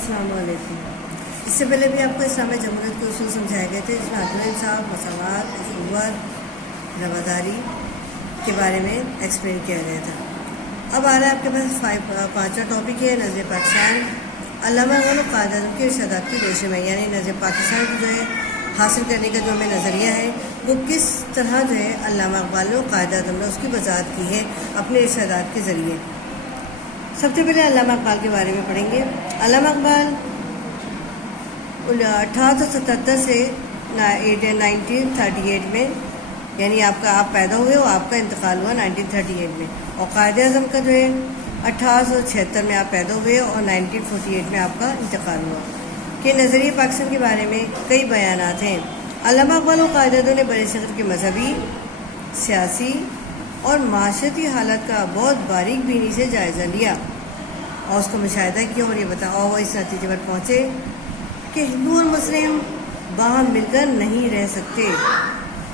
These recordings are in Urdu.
السلام علیکم۔ اس سے پہلے بھی آپ کو اسلامی جمہوریت کے اصول سمجھائے گئے تھے، جس میں عدل و انصاف، مساوات، اخوت، رواداری کے بارے میں ایکسپلین کیا گیا تھا۔ اب آ رہا ہے آپ کے پاس پانچواں ٹاپک ہے نظر پاکستان۔ علامہ اقبال و قائد اعظم کے ارشادات کی روشنی میں، یعنی نظر پاکستان کو جو ہے حاصل کرنے کا جو ہمیں نظریہ ہے وہ کس طرح جو ہے علامہ اقبال و قائد اعظم نے اس کی وضاحت کی ہے اپنے ارشادات کے ذریعے۔ سب سے پہلے علامہ اقبال کے بارے میں پڑھیں گے۔ علامہ اقبال 1877 سے 1938 میں، یعنی آپ پیدا ہوئے اور آپ کا انتقال ہوا 1938 میں، اور قائد اعظم کا جو ہے 1876 میں آپ پیدا ہوئے اور 1948 میں آپ کا انتقال ہوا، کہ نظریہ پاکستان کے بارے میں کئی بیانات ہیں۔ علامہ اقبال و قائد اعظم نے برِ صغیر کے مذہبی، سیاسی اور معاشرتی حالت کا بہت باریک بینی سے جائزہ لیا اور اس کا مشاہدہ کیا، اور یہ اور وہ اس نتیجے پر پہنچے کہ ہندو اور مسلم باہم مل کر نہیں رہ سکتے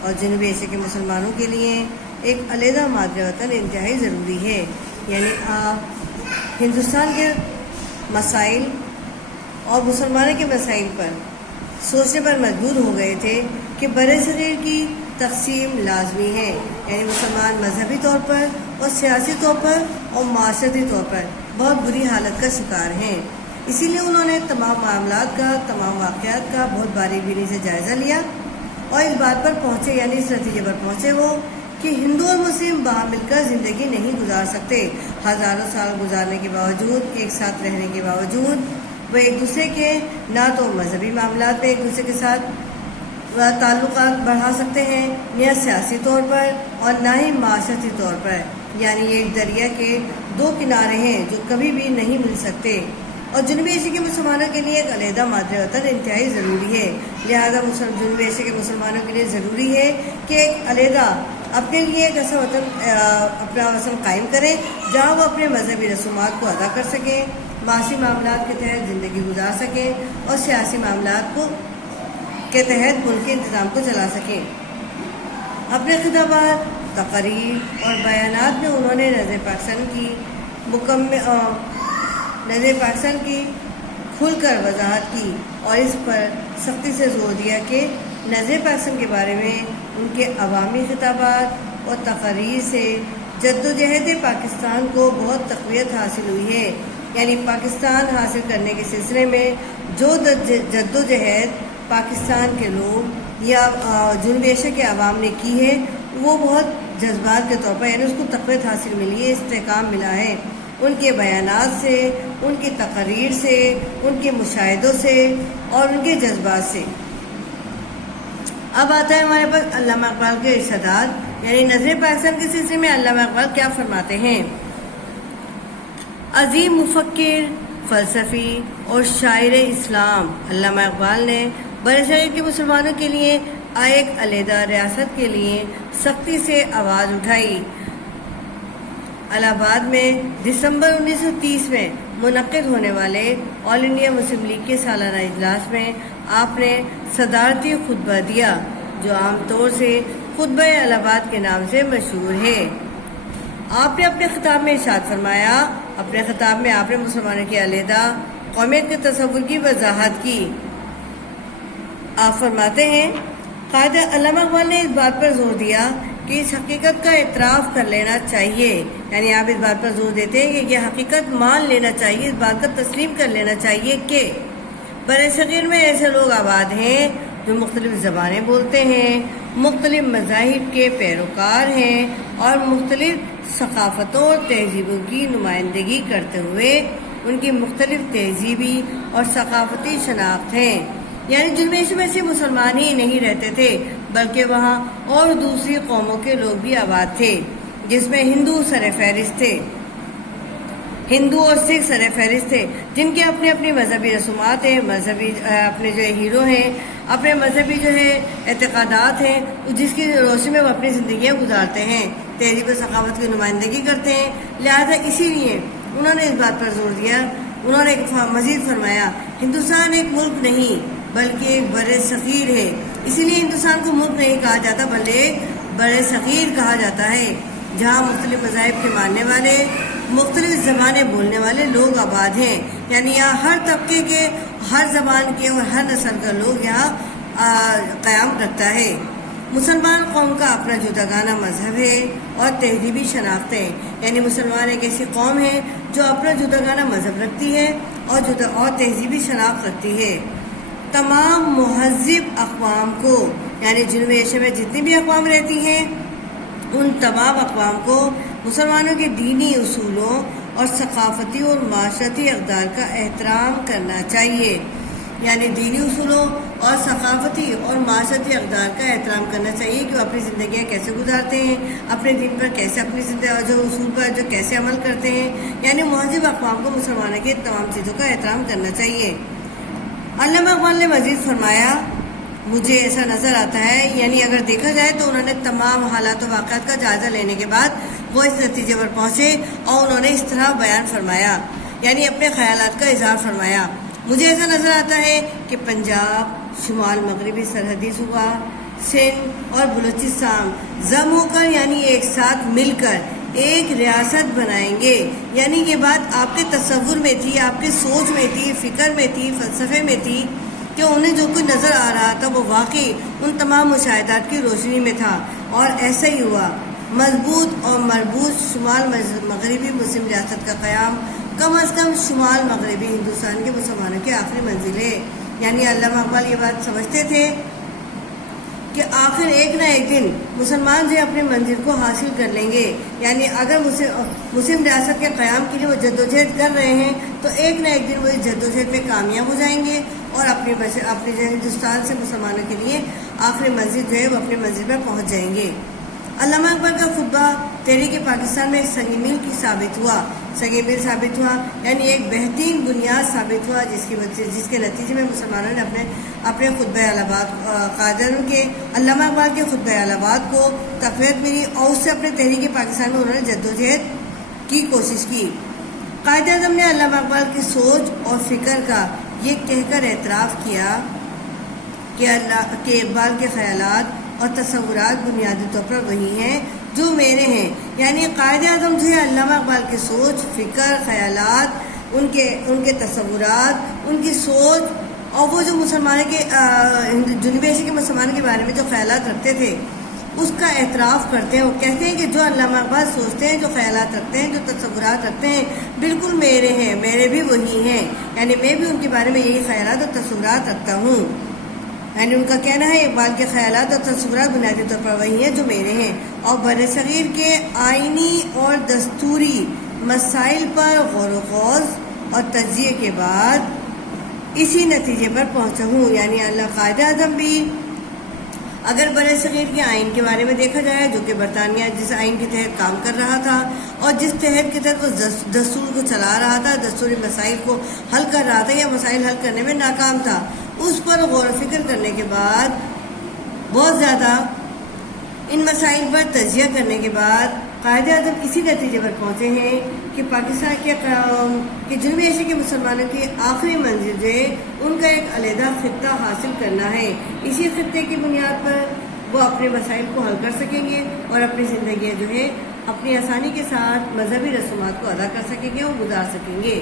اور جنوبی ایشیا کے مسلمانوں کے لیے ایک علیحدہ مادر وطن انتہائی ضروری ہے۔ یعنی آپ ہندوستان کے مسائل اور مسلمانوں کے مسائل پر سوچنے پر مجبور ہو گئے تھے کہ برِ صغیر کی تقسیم لازمی ہے، یعنی مسلمان مذہبی طور پر اور سیاسی طور پر اور معاشرتی طور پر بہت بری حالت کا شکار ہیں۔ اسی لیے انہوں نے تمام معاملات کا، تمام واقعات کا بہت باریک بینی سے جائزہ لیا اور اس بات پر پہنچے، یعنی اس نتیجے پر پہنچے وہ کہ ہندو اور مسلم باہم مل کر زندگی نہیں گزار سکتے۔ ہزاروں سال گزارنے کے باوجود، ایک ساتھ رہنے کے باوجود، وہ ایک دوسرے کے نہ تو مذہبی معاملات میں ایک دوسرے کے ساتھ تعلقات بڑھا سکتے ہیں، نہ سیاسی طور پر اور نہ ہی معاشرتی طور پر، یعنی یہ ایک دریا کے دو کنارے ہیں جو کبھی بھی نہیں مل سکتے، اور جنوبی ایشیا کے مسلمانوں کے لیے ایک علیحدہ مادر وطن انتہائی ضروری ہے۔ لہذا جنوبی ایشیا کے مسلمانوں کے لیے ضروری ہے کہ ایک علیحدہ اپنے لیے ایک ایسا وطن، اپنا وطن قائم کریں جہاں وہ اپنے مذہبی رسومات کو ادا کر سکیں، معاشی معاملات کے تحت زندگی گزار سکیں اور سیاسی معاملات کے تحت ملک کے انتظام کو چلا سکیں۔ اپنے خطابات، تقاریر اور بیانات میں انہوں نے نظر پاکستان کی کھل کر وضاحت کی اور اس پر سختی سے زور دیا کہ نظر پاکستان کے بارے میں ان کے عوامی خطابات اور تقاریر سے جدوجہد پاکستان کو بہت تقویت حاصل ہوئی ہے، یعنی پاکستان حاصل کرنے کے سلسلے میں جو جدوجہد پاکستان کے لوگ یا جنوبی ایشیا کے عوام نے کی ہے وہ بہت جذبات کے طور پر، یعنی اس کو تقویت حاصل ملی ہے، استحکام ملا ہے ان کے بیانات سے، ان کی تقاریر سے، ان کے مشاہدوں سے اور ان کے جذبات سے۔ اب آتا ہے ہمارے پاس علامہ اقبال کے ارشادات، یعنی نظر پاکستان کے سلسلے میں علامہ اقبال کیا فرماتے ہیں۔ عظیم مفکر، فلسفی اور شاعر اسلام علامہ اقبال نے برصغیر کے مسلمانوں کے لیے ایک علیحدہ ریاست کے لیے سختی سے آواز اٹھائی۔ الہ آباد میں دسمبر 1930 میں منعقد ہونے والے آل انڈیا مسلم لیگ کے سالانہ اجلاس میں آپ نے صدارتی خطبہ دیا، جو عام طور سے خطبہ الہ آباد کے نام سے مشہور ہے۔ آپ نے اپنے خطاب میں ارشاد فرمایا، اپنے خطاب میں آپ نے مسلمانوں کی علیحدہ قومیت کے تصور کی وضاحت کی۔ آپ فرماتے ہیں، قائد علامہ اقبال نے اس بات پر زور دیا کہ اس حقیقت کا اعتراف کر لینا چاہیے، یعنی آپ اس بات پر زور دیتے ہیں کہ یہ حقیقت مان لینا چاہیے، اس بات کا تسلیم کر لینا چاہیے کہ برصغیر میں ایسے لوگ آباد ہیں جو مختلف زبانیں بولتے ہیں، مختلف مذاہب کے پیروکار ہیں اور مختلف ثقافتوں اور تہذیبوں کی نمائندگی کرتے ہوئے ان کی مختلف تہذیبی اور ثقافتی شناخت ہیں۔ یعنی جنوبی ایشیا میں صرف مسلمان ہی نہیں رہتے تھے بلکہ وہاں اور دوسری قوموں کے لوگ بھی آباد تھے، جس میں ہندو سر فہرست تھے، ہندو اور سکھ سر فہرست تھے، جن کے اپنے اپنی مذہبی رسومات ہیں، مذہبی اپنے جو ہیرو ہیں، اپنے مذہبی جو ہے اعتقادات ہیں، جس کی روشنی میں وہ اپنی زندگیاں گزارتے ہیں، تہذیب و ثقافت کی نمائندگی کرتے ہیں۔ لہذا اسی لیے انہوں نے اس بات پر زور دیا، انہوں نے مزید فرمایا، ہندوستان ایک ملک نہیں بلکہ ایک برِ صغیر ہے، اسی لیے ہندوستان کو ملک نہیں کہا جاتا بلکہ ایک برِ صغیر کہا جاتا ہے، جہاں مختلف مذاہب کے ماننے والے، مختلف زبانیں بولنے والے لوگ آباد ہیں۔ یعنی یہاں ہر طبقے کے، ہر زبان کے اور ہر نسل کا لوگ یہاں قیام رکھتا ہے۔ مسلمان قوم کا اپنا جداگانہ مذہب ہے اور تہذیبی شناخت ہے، یعنی مسلمان ایک ایسی قوم ہے جو اپنا جداگانہ مذہب رکھتی ہے اور تہذیبی شناخت رکھتی ہے۔ تمام مہذب اقوام کو، یعنی جنوبی ایشیا میں جتنی بھی اقوام رہتی ہیں ان تمام اقوام کو مسلمانوں کے دینی اصولوں اور ثقافتی اور معاشرتی اقدار کا احترام کرنا چاہیے، یعنی دینی اصولوں اور ثقافتی اور معاشرتی اقدار کا احترام کرنا چاہیے کہ وہ اپنی زندگیاں کیسے گزارتے ہیں، اپنے دین پر کیسے، اپنی زندگی جو اصول پر جو کیسے عمل کرتے ہیں، یعنی مہذب اقوام کو مسلمانوں کی تمام چیزوں کا احترام کرنا چاہیے۔ علامہ اقبال نے مزید فرمایا، مجھے ایسا نظر آتا ہے، یعنی اگر دیکھا جائے تو انہوں نے تمام حالات و واقعات کا جائزہ لینے کے بعد وہ اس نتیجے پر پہنچے اور انہوں نے اس طرح بیان فرمایا، یعنی اپنے خیالات کا اظہار فرمایا۔ مجھے ایسا نظر آتا ہے کہ پنجاب، شمال مغربی سرحدی صوبہ، سندھ اور بلوچستان ضم ہو کر، یعنی ایک ساتھ مل کر ایک ریاست بنائیں گے، یعنی یہ بات آپ کے تصور میں تھی، آپ کے سوچ میں تھی، فکر میں تھی، فلسفے میں تھی کہ انہیں جو کچھ نظر آ رہا تھا وہ واقعی ان تمام مشاہدات کی روشنی میں تھا، اور ایسا ہی ہوا۔ مضبوط اور مربوط شمال مغربی مسلم ریاست کا قیام کم از کم شمال مغربی ہندوستان کے مسلمانوں کی آخری منزل ہے، یعنی علامہ اقبال یہ بات سمجھتے تھے کہ آخر ایک نہ ایک دن مسلمان جو اپنی منزل کو حاصل کر لیں گے، یعنی اگر مسلم ریاست کے قیام کے لیے وہ جدوجہد کر رہے ہیں تو ایک نہ ایک دن وہ اس جدوجہد میں کامیاب ہو جائیں گے اور اپنے ہندوستان سے مسلمانوں کے لیے آخری منزل جو ہے وہ اپنی منزل پر پہنچ جائیں گے۔ علامہ اقبال کا خطبہ تحریک پاکستان میں ایک سنگ میل کی ثابت ہوا، یعنی ایک بہترین بنیاد ثابت ہوا جس کے نتیجے میں مسلمانوں نے اپنے خطبہ الہباد علامہ اقبال کے خطبہ الہباد کو تقویت ملی اور اس سے اپنے تحریک پاکستان میں انہوں نے جدوجہد کی کوشش کی۔ قائد اعظم نے علامہ اقبال کی سوچ اور فکر کا یہ کہہ کر اعتراف کیا کہ اقبال کے خیالات اور تصورات بنیادی طور پر وہی ہیں جو میرے ہیں، یعنی قائد اعظم جو ہے علامہ اقبال کی سوچ، فکر، خیالات، ان کے تصورات، ان کی سوچ اور وہ جو مسلمانوں کے جنوبی ایشیا کے مسلمانوں کے بارے میں جو خیالات رکھتے تھے اس کا اعتراف کرتے ہیں۔ وہ کہتے ہیں کہ جو علامہ اقبال سوچتے ہیں، جو خیالات رکھتے ہیں، جو تصورات رکھتے ہیں، بالکل میرے ہیں، میرے بھی وہی ہیں، یعنی میں بھی ان کے بارے میں یہی خیالات اور تصورات رکھتا ہوں۔ یعنی ان کا کہنا ہے اقبال کے خیالات اور تصورات بنیادی طور پر وہی ہیں جو میرے ہیں، اور برصغیر کے آئینی اور دستوری مسائل پر غور و خوض اور تجزیے کے بعد اسی نتیجے پر پہنچا ہوں۔ یعنی قائد اعظم بھی اگر برصغیر کے آئین کے بارے میں دیکھا جائے، جو کہ برطانیہ جس آئین کے تحت کام کر رہا تھا اور جس تحت کے تحت وہ دستور کو چلا رہا تھا، دستوری مسائل کو حل کر رہا تھا یا مسائل حل کرنے میں ناکام تھا، اس پر غور و فکر کرنے کے بعد، بہت زیادہ ان مسائل پر تجزیہ کرنے کے بعد قائد اعظم اسی نتیجے پر پہنچے ہیں کہ پاکستان کے جنوبی ایشیا کے مسلمانوں کی آخری منزل جو ہے ان کا ایک علیحدہ خطہ حاصل کرنا ہے۔ اسی خطے کی بنیاد پر وہ اپنے مسائل کو حل کر سکیں گے اور اپنی زندگیاں جو ہے اپنی آسانی کے ساتھ مذہبی رسومات کو ادا کر سکیں گے اور گزار سکیں گے۔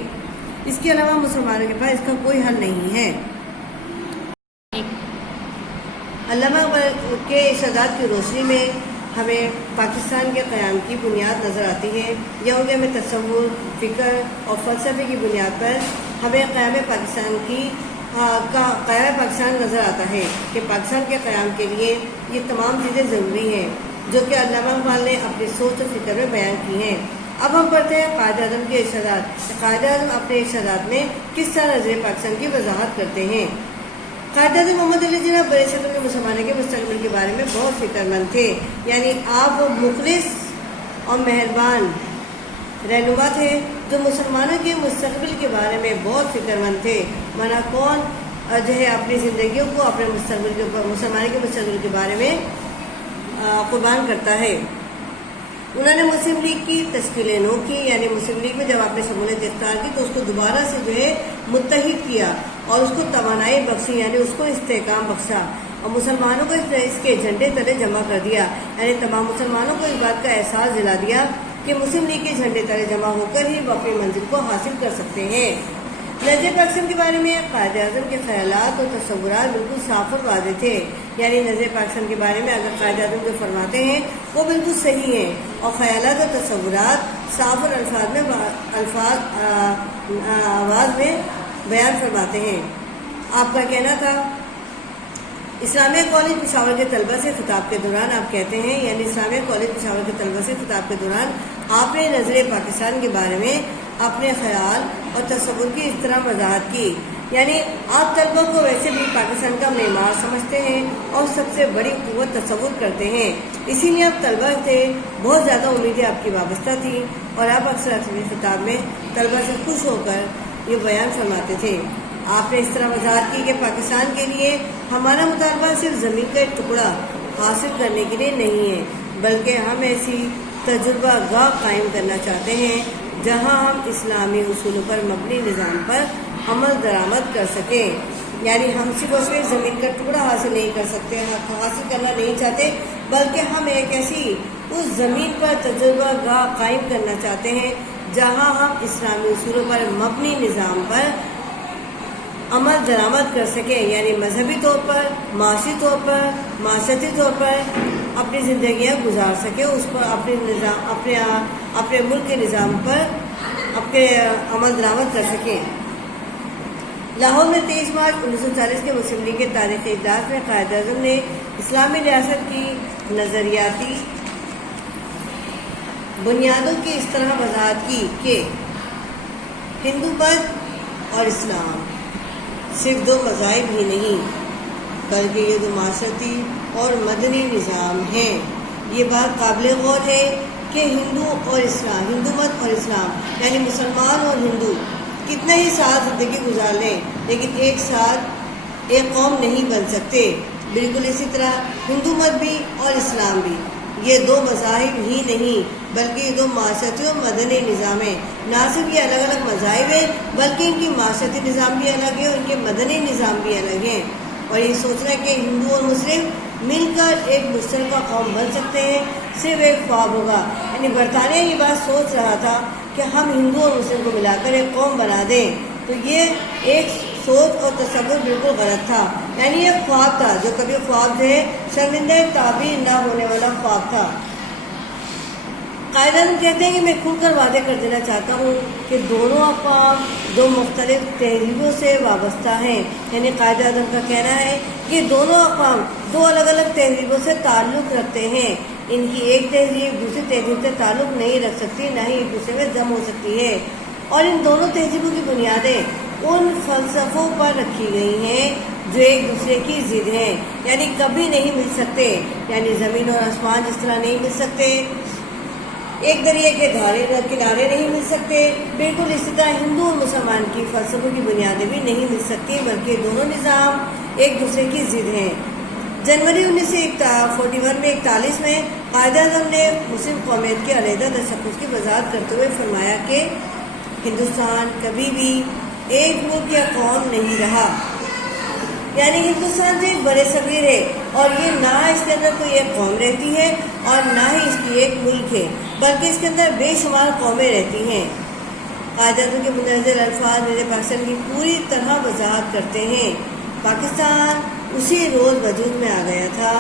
اس کے علاوہ مسلمانوں کے پاس اس کا کوئی حل نہیں ہے۔ علامہ اقبال کے ارشادات کی روشنی میں ہمیں پاکستان کے قیام کی بنیاد نظر آتی ہے، یا ان کے ہمیں تصور، فکر اور فلسفے کی بنیاد پر ہمیں قیام پاکستان نظر آتا ہے کہ پاکستان کے قیام کے لیے یہ تمام چیزیں ضروری ہیں جو کہ علامہ اقبال نے اپنی سوچ و فکر میں بیان کی ہیں۔ اب ہم پڑھتے ہیں قائد اعظم کے ارشادات۔ قائد اعظم اپنے ارشادات میں کس طرح نظر پاکستان کی وضاحت کرتے ہیں۔ قائد اعظم محمد علی جناح بڑے شہروں کے مسلمانوں کے مستقبل کے بارے میں بہت فکر مند تھے، یعنی آپ وہ مخلص اور مہربان رہنما تھے جو مسلمانوں کے مستقبل کے بارے میں بہت فکر مند تھے، ورنہ کون جو ہے اپنی زندگیوں کو اپنے مستقبل کے مسلمانوں کے مستقبل کے بارے میں قربان کرتا ہے۔ انہوں نے مسلم لیگ کی تشکیل نو کی، یعنی مسلم لیگ میں جب آپ نے شمولیت اختیار کی تو اس کو دوبارہ سے جو ہے متحد کیا اور اس کو توانائی بخشی، یعنی اس کو استحکام بخشا اور مسلمانوں کو اس کے جھنڈے تلے جمع کر دیا، یعنی تمام مسلمانوں کو اس بات کا احساس دلا دیا کہ مسلم لیگ کے جھنڈے تلے جمع ہو کر ہی وہ اپنی منزل کو حاصل کر سکتے ہیں۔ نظریہ پاکستان کے بارے میں قائد اعظم کے خیالات اور تصورات بالکل صاف اور واضح تھے. یعنی نظریہ پاکستان کے بارے میں اگر قائد اعظم جو فرماتے ہیں وہ بالکل صحیح ہیں اور خیالات اور تصورات صاف اور آواز میں بیان فرماتے ہیں. آپ کا کہنا تھا اسلامیہ کالج پشاور کے طلبہ سے خطاب کے دوران آپ کہتے ہیں، یعنی اسلامیہ کالج پشاور کے طلبہ سے خطاب کے دوران آپ نے نظریہ پاکستان کے بارے میں اپنے خیال اور تصور کی اس طرح وضاحت کی. یعنی آپ طلبہ کو ویسے بھی پاکستان کا معمار سمجھتے ہیں اور سب سے بڑی قوت تصور کرتے ہیں، اسی لیے آپ طلبہ سے بہت زیادہ امیدیں آپ کی وابستہ تھی اور آپ اکثر اپنے خطاب میں طلبہ سے خوش ہو کر یہ بیان فرماتے تھے. آپ نے اس طرح وضاحت کی کہ پاکستان کے لیے ہمارا مطالبہ صرف زمین کا ایک ٹکڑا حاصل کرنے کے لیے نہیں ہے، بلکہ ہم ایسی تجربہ گاہ قائم کرنا چاہتے ہیں جہاں ہم اسلامی اصولوں پر مبنی نظام پر عمل درآمد کر سکیں. یعنی ہم صرف اور صرف زمین کا ٹکڑا حاصل نہیں کر سکتے، حاصل کرنا نہیں چاہتے، بلکہ ہم ایک ایسی اس زمین پر تجربہ گاہ قائم کرنا چاہتے ہیں جہاں ہم اسلامی اصولوں پر مبنی نظام پر عمل درآمد کر سکیں. یعنی مذہبی طور پر، معاشی طور پر، معاشرتی طور پر اپنی زندگیاں گزار سکیں، اس پر اپنے ملک کے نظام پر اپنے عمل درآمد کر سکیں. لاہور میں 23 مارچ 1940 کے مسلم لیگ کے تاریخی اجلاس میں قائد اعظم نے اسلامی ریاست کی نظریاتی بنیادوں کی اس طرح وضاحت کی کہ ہندو مت اور اسلام صرف دو مذاہب ہی نہیں بلکہ یہ دو معاشرتی اور مدنی نظام ہیں. یہ بات قابل غور ہے کہ ہندو مت اور اسلام یعنی مسلمان اور ہندو کتنے ہی سال زندگی گزار لیں لیکن ایک ساتھ ایک قوم نہیں بن سکتے. بالکل اسی طرح ہندو مت بھی اور اسلام بھی یہ دو مذاہب ہی نہیں بلکہ یہ دو معاشرتی اور مدنی نظام ہیں. نہ صرف یہ الگ الگ مذاہب ہیں بلکہ ان کی معاشرتی نظام بھی الگ ہے اور ان کے مدنی نظام بھی الگ ہیں. اور یہ سوچنا کہ ہندو اور مسلم مل کر ایک مشترکہ قوم بن سکتے ہیں صرف ایک خواب ہوگا. یعنی برطانیہ یہ بات سوچ رہا تھا کہ ہم ہندو اور مسلم کو ملا کر ایک قوم بنا دیں، تو یہ ایک سوچ اور تصور بالکل غلط تھا. یعنی یہ خواب تھا جو کبھی خواب جو ہے شرمندہ تعبیر نہ ہونے والا خواب تھا. قائد اعظم کہتے ہیں کہ میں کھل کر وعدے کر دینا چاہتا ہوں کہ دونوں اقوام دو مختلف تہذیبوں سے وابستہ ہیں. یعنی قائد اعظم کا کہنا ہے کہ دونوں اقوام دو الگ الگ تہذیبوں سے تعلق رکھتے ہیں. ان کی ایک تہذیب دوسری تہذیب سے تعلق نہیں رکھ سکتی، نہ ہی ایک دوسرے میں ضم ہو سکتی ہے. اور ان دونوں تہذیبوں کی بنیادیں ان فلسفوں پر رکھی گئی ہیں جو ایک دوسرے کی ضد ہیں، یعنی کبھی نہیں مل سکتے. یعنی زمین اور آسمان جس طرح نہیں مل سکتے، ایک دریا کے کنارے نہیں مل سکتے، بالکل اسی طرح ہندو اور مسلمان کی فلسفوں کی بنیادیں بھی نہیں مل سکتی، بلکہ دونوں نظام ایک دوسرے کی ضد ہیں. جنوری 1941 میں قائد اعظم نے مسلم قومیت کے علیحدہ تشخص کی وضاحت کرتے ہوئے فرمایا کہ ہندوستان کبھی بھی ایک ملک یا قوم نہیں رہا. یعنی ہندوستان جو ایک بڑے صغیر ہے اور یہ نہ اس کے اندر کوئی ایک قوم رہتی ہے اور نہ ہی اس کی ایک ملک ہے، بلکہ اس کے اندر بے شمار قومیں رہتی ہیں. قائد اعظم کے مندرجہ الفاظ نظریہ پاکستان کی پوری طرح وضاحت کرتے ہیں. پاکستان اسی روز وجود میں آ گیا تھا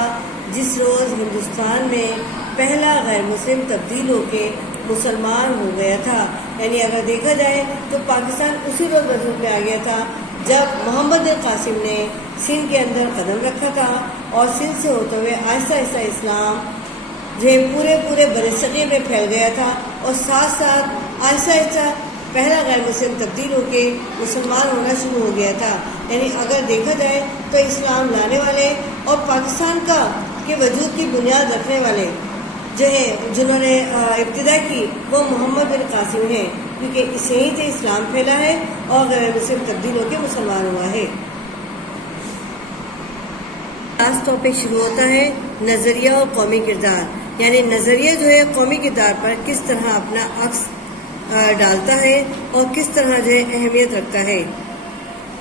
جس روز ہندوستان میں پہلا غیر مسلم تبدیل ہو کے مسلمان ہو گیا تھا. یعنی اگر دیکھا جائے تو پاکستان اسی روز وجود میں آ گیا تھا جب محمد قاسم نے سندھ کے اندر قدم رکھا تھا اور سندھ سے ہوتے ہوئے آہستہ آہستہ اسلام جو پورے برصغیر میں پھیل گیا تھا اور ساتھ ساتھ آہستہ آہستہ پہلا غیر مسلم تبدیل ہو کے مسلمان ہونا شروع ہو گیا تھا. یعنی اگر دیکھا جائے تو اسلام لانے والے اور پاکستان کے وجود کی بنیاد رکھنے والے جو ہیں جنہوں نے ابتدا کی وہ محمد بن قاسم ہیں، کیونکہ اس سے ہی سے اسلام پھیلا ہے اور غیر مسلم تبدیل ہو کے مسلمان ہوا ہے. لاسٹ ٹاپک شروع ہوتا ہے نظریہ اور قومی کردار. یعنی نظریہ جو ہے قومی کردار پر کس طرح اپنا عکس ڈالتا ہے اور کس طرح جو اہمیت رکھتا ہے.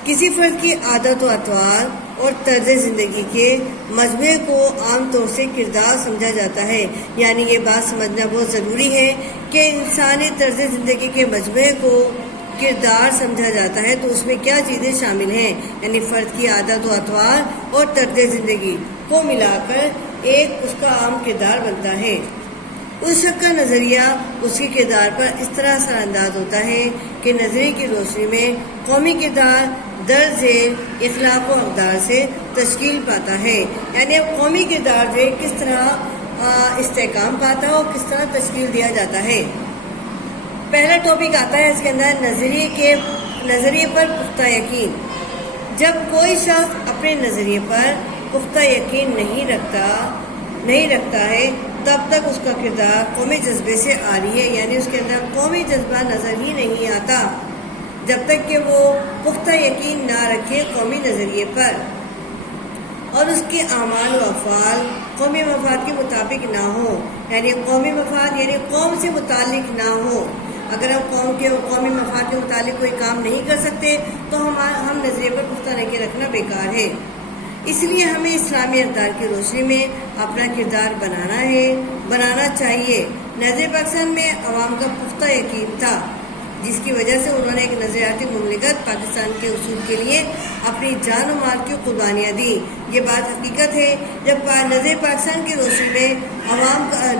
کسی فرد کی عادت و اطوار اور طرز زندگی کے مجموعے کو عام طور سے کردار سمجھا جاتا ہے. یعنی یہ بات سمجھنا بہت ضروری ہے کہ انسانی طرز زندگی کے مجموعے کو کردار سمجھا جاتا ہے تو اس میں کیا چیزیں شامل ہیں، یعنی فرد کی عادت و اطوار اور طرز زندگی کو ملا کر ایک اس کا عام کردار بنتا ہے۔ اس شخص کا نظریہ اس کے کردار پر اس طرح اثر انداز ہوتا ہے کہ نظریے کی روشنی میں قومی کردار درج ذیل اخلاق و اقدار سے تشکیل پاتا ہے، یعنی اب قومی کردار سے کس طرح استحکام پاتا ہے اور کس طرح تشکیل دیا جاتا ہے۔ پہلا ٹاپک آتا ہے اس کے اندر نظریے پر پختہ یقین۔ جب کوئی شخص اپنے نظریے پر پختہ یقین نہیں رکھتا ہے تب تک اس کا کردار قومی جذبے سے عاری ہے، یعنی اس کے اندر قومی جذبہ نظر ہی نہیں آتا جب تک کہ وہ پختہ یقین نہ رکھے قومی نظریے پر اور اس کے اعمال و افعال قومی مفاد کے مطابق نہ ہو، یعنی قومی مفاد یعنی قوم سے متعلق نہ ہو۔ اگر ہم قومی مفاد کے متعلق کوئی کام نہیں کر سکتے تو ہم نظریے پر پختہ نظر رکھنا بیکار ہے۔ اس لیے ہمیں اسلامی اقدار کی روشنی میں اپنا کردار بنانا چاہیے۔ نظر پاکستان میں عوام کا پختہ یقین تھا، جس کی وجہ سے انہوں نے ایک نظریاتی مملکت پاکستان کے اصول کے لیے اپنی جان و مال کی قربانیاں دیں۔ یہ بات حقیقت ہے، جب نظر پاکستان کی روشنی میں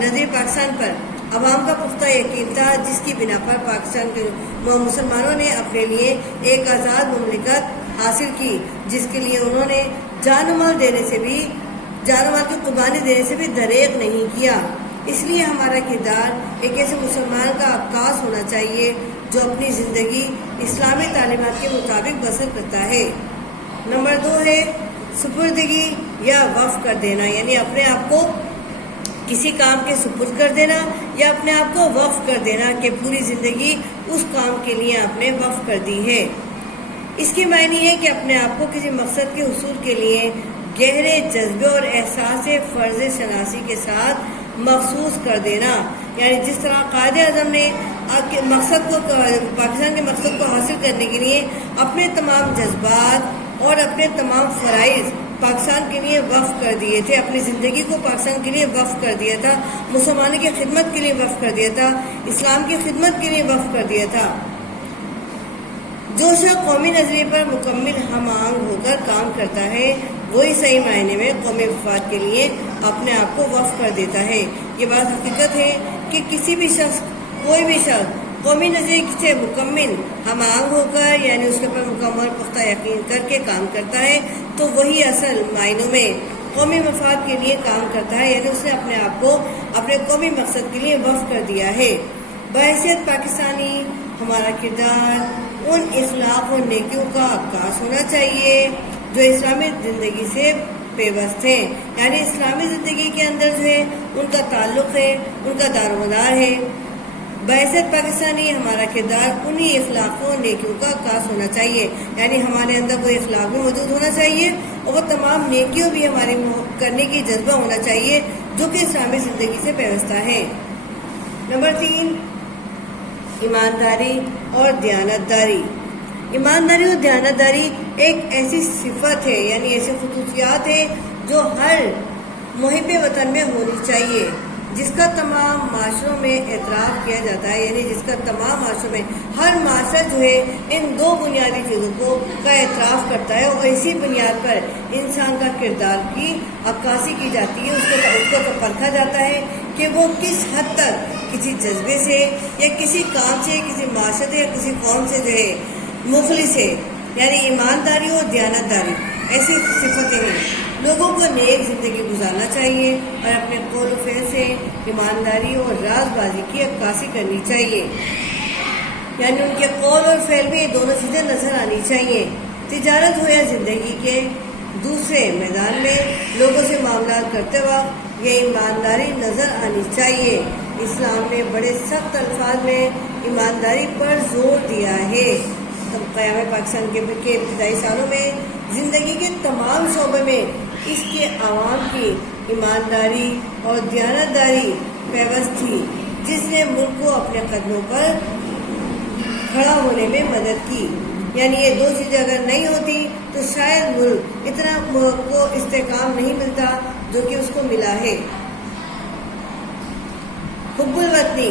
نظر پاکستان پر عوام کا پختہ یقین تھا، جس کی بنا پر پاکستان کے مسلمانوں نے اپنے لیے ایک آزاد مملکت حاصل کی، جس کے لیے انہوں نے جان و مال کی قربانی دینے سے بھی دریغ نہیں کیا۔ اس لیے ہمارا کردار ایک ایسے مسلمان کا عکاس ہونا چاہیے جو اپنی زندگی اسلامی تعلیمات کے مطابق بسر کرتا ہے۔ نمبر 2 ہے سپردگی یا وقف کر دینا، یعنی اپنے آپ کو کسی کام کے سپرد کر دینا یا اپنے آپ کو وقف کر دینا کہ پوری زندگی اس کام کے لیے آپ نے وقف کر دی ہے۔ اس کی معنی ہے کہ اپنے آپ کو کسی مقصد کے حصول کے لیے گہرے جذبے اور احساس فرض شناسی کے ساتھ مخصوص کر دینا، یعنی جس طرح قائد اعظم نے پاکستان کے مقصد کو حاصل کرنے کے لیے اپنے تمام جذبات اور اپنے تمام فرائض پاکستان کے لیے وقف کر دیے تھے، اپنی زندگی کو پاکستان کے لیے وقف کر دیا تھا، مسلمانوں کی خدمت کے لیے وقف کر دیا تھا، اسلام کی خدمت کے لیے وقف کر دیا تھا۔ جو شخص قومی نظریے پر مکمل ہم آہنگ ہو کر کام کرتا ہے وہی صحیح معنی میں قومی مفاد کے لیے اپنے آپ کو وقف کر دیتا ہے۔ یہ بات حقیقت ہے کہ کوئی بھی شخص قومی نظریے سے مکمل ہم آہنگ ہو کر یعنی اس کے پر مکمل پختہ یقین کر کے کام کرتا ہے تو وہی اصل معنوں میں قومی مفاد کے لیے کام کرتا ہے، یعنی اس نے اپنے آپ کو اپنے قومی مقصد کے لیے وقف کر دیا ہے۔ بحیثیت پاکستانی ہمارا کردار ان اخلاق اور نیکیوں کا عکاس ہونا چاہیے جو اسلامی زندگی سے پیوست ہیں، یعنی اسلامی زندگی کے اندر جو ہے ان کا تعلق ہے، ان کا دار و مدار ہے۔ بحیثیت پاکستانی ہمارا کردار انہی اخلاقوں اور نیکیوں کا عکاس ہونا چاہیے، یعنی ہمارے اندر وہ اخلاق بھی موجود ہونا چاہیے اور وہ تمام نیکیوں بھی ہمارے کرنے کی جذبہ ہونا چاہیے جو کہ اسلامی زندگی سے پیوستہ ہے۔ نمبر 3 ایمانداری اور دیانتداری۔ ایمانداری اور دیانتداری ایک ایسی صفت ہے، یعنی ایسی خصوصیات ہے جو ہر محب وطن میں ہونی چاہیے، جس کا تمام معاشروں میں اعتراف کیا جاتا ہے، یعنی جس کا تمام معاشروں میں ہر معاشرہ جو ہے ان 2 بنیادی چیزوں کا اعتراف کرتا ہے اور اسی بنیاد پر انسان کا کردار کی عکاسی کی جاتی ہے، اس کو پرکھا جاتا ہے کہ وہ کس حد تک کسی جذبے سے یا کسی کام سے کسی معاشرے یا کسی قوم سے جو ہے مخلص ہے، یعنی ایمانداری اور دیانتداری ایسی صفتیں ہیں۔ لوگوں کو نیک زندگی گزارنا چاہیے اور اپنے قول و فعل سے ایمانداری اور راز بازی کی عکاسی کرنی چاہیے، یعنی ان کے قول اور فعل میں دونوں چیزیں نظر آنی چاہیے۔ تجارت ہو یا زندگی کے دوسرے میدان میں لوگوں سے معاملات کرتے وقت یہ ایمانداری نظر آنی چاہیے۔ اسلام نے بڑے سخت الفاظ میں ایمانداری پر زور دیا ہے۔ قیام پاکستان کے ابتدائی سالوں میں زندگی کے تمام شعبے میں اس کے عوام کی ایمانداری اور دیانتداری پیوست تھی، جس نے ملک کو اپنے قدموں پر کھڑا ہونے میں مدد کی، یعنی یہ 2 چیزیں اگر نہیں ہوتی تو شاید ملک اتنا کو استحکام نہیں ملتا جو کہ اس کو ملا ہے۔ حب الوطنی